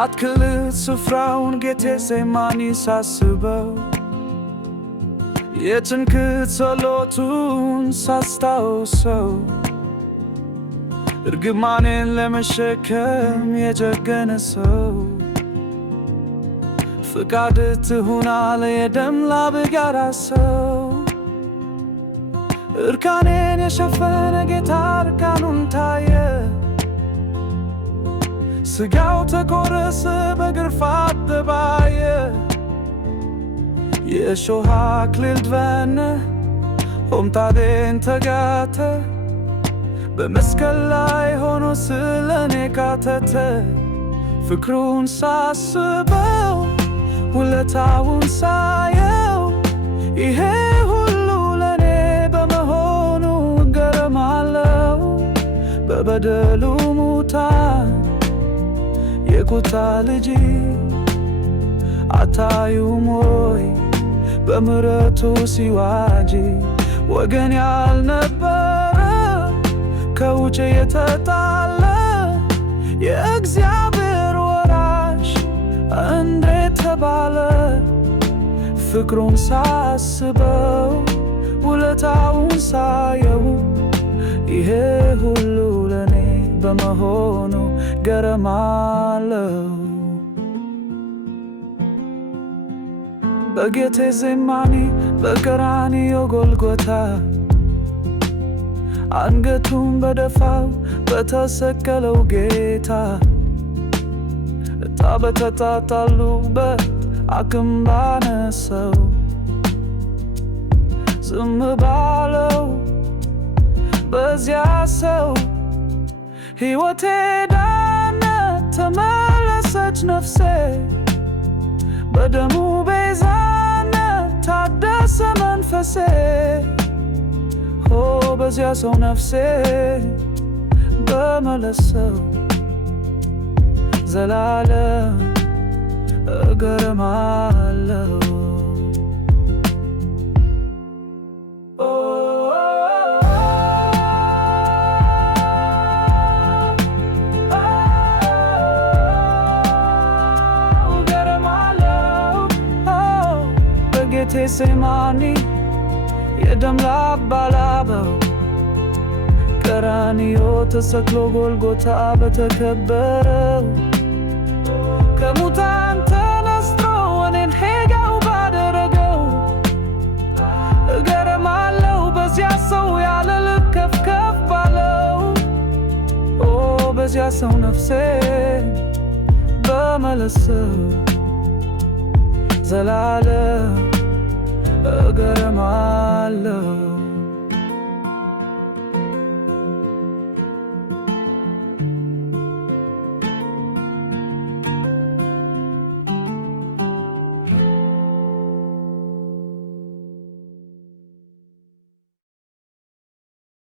በአትክልት ስፍራውን ጌቴሴማኒ ሳስበው የጭንቀት ጸሎቱን ሳስታውሰው እርግማኔን ለመሸከም የጀገነ ሰው ፍቃድ ትሁን አለ የደም ላብ ያራሰው እርቃኔን የሸፈነ ጌታ እርቃኑን ታየ ስጋው ተቆረሰ በግርፋት ተባየ የእሾህ አክሊል ደፈነ ሆምጣጤን ተጋተ በመስቀል ላይ ሆኖ ስለኔ ካተተ ፍቅሩን ሳስበው ውለታውን ሳየው ይሄ ሁሉ ለኔ በመሆኑ እገረማለሁ በበደሉ ሙታን የቁጣ ልጅ አታዩም ወይ በምሕረቱ ሲዋጅ ወገን ያልነበረ ከውጭ የተጣለ የእግዚአብሔር ወራሽ እንዴት ተባለ ፍቅሩን ሳስበው ውለታውን ሳየው ይሄ ሁሉ ለኔ በመሆኑ ገረማለሁ በጌቴሴማኒ በቀራንዮ ጎልጎታ አንገቱን በደፋው በተሰቀለው ጌታ ዕጣ በተጣጣሉበት አክም ባነሰው ዝም ባለው በዚያ ሰው ሕይወቴ ዳነ ተመለሰች ነፍሴ በደሙ ቤዛነት ታደሰ መንፈሴ ሆ በዚያ ሰው ነፍሴ በመለሰው ዘላለም እገረማለሁ በጌቴሴማኒ የደም ላብ ባላበው ቀራንዮ ተሰቅሎ ጎልጎታ በተከበረው ከሙታን ተነስቶ እኔን ሕያው ባደረገው እገረማለሁ በዚያ ሰው ያለ ልክ ከፍ ከፍ ባለው ኦ በዚያ ሰው ነፍሴ በመለሰው ዘላለም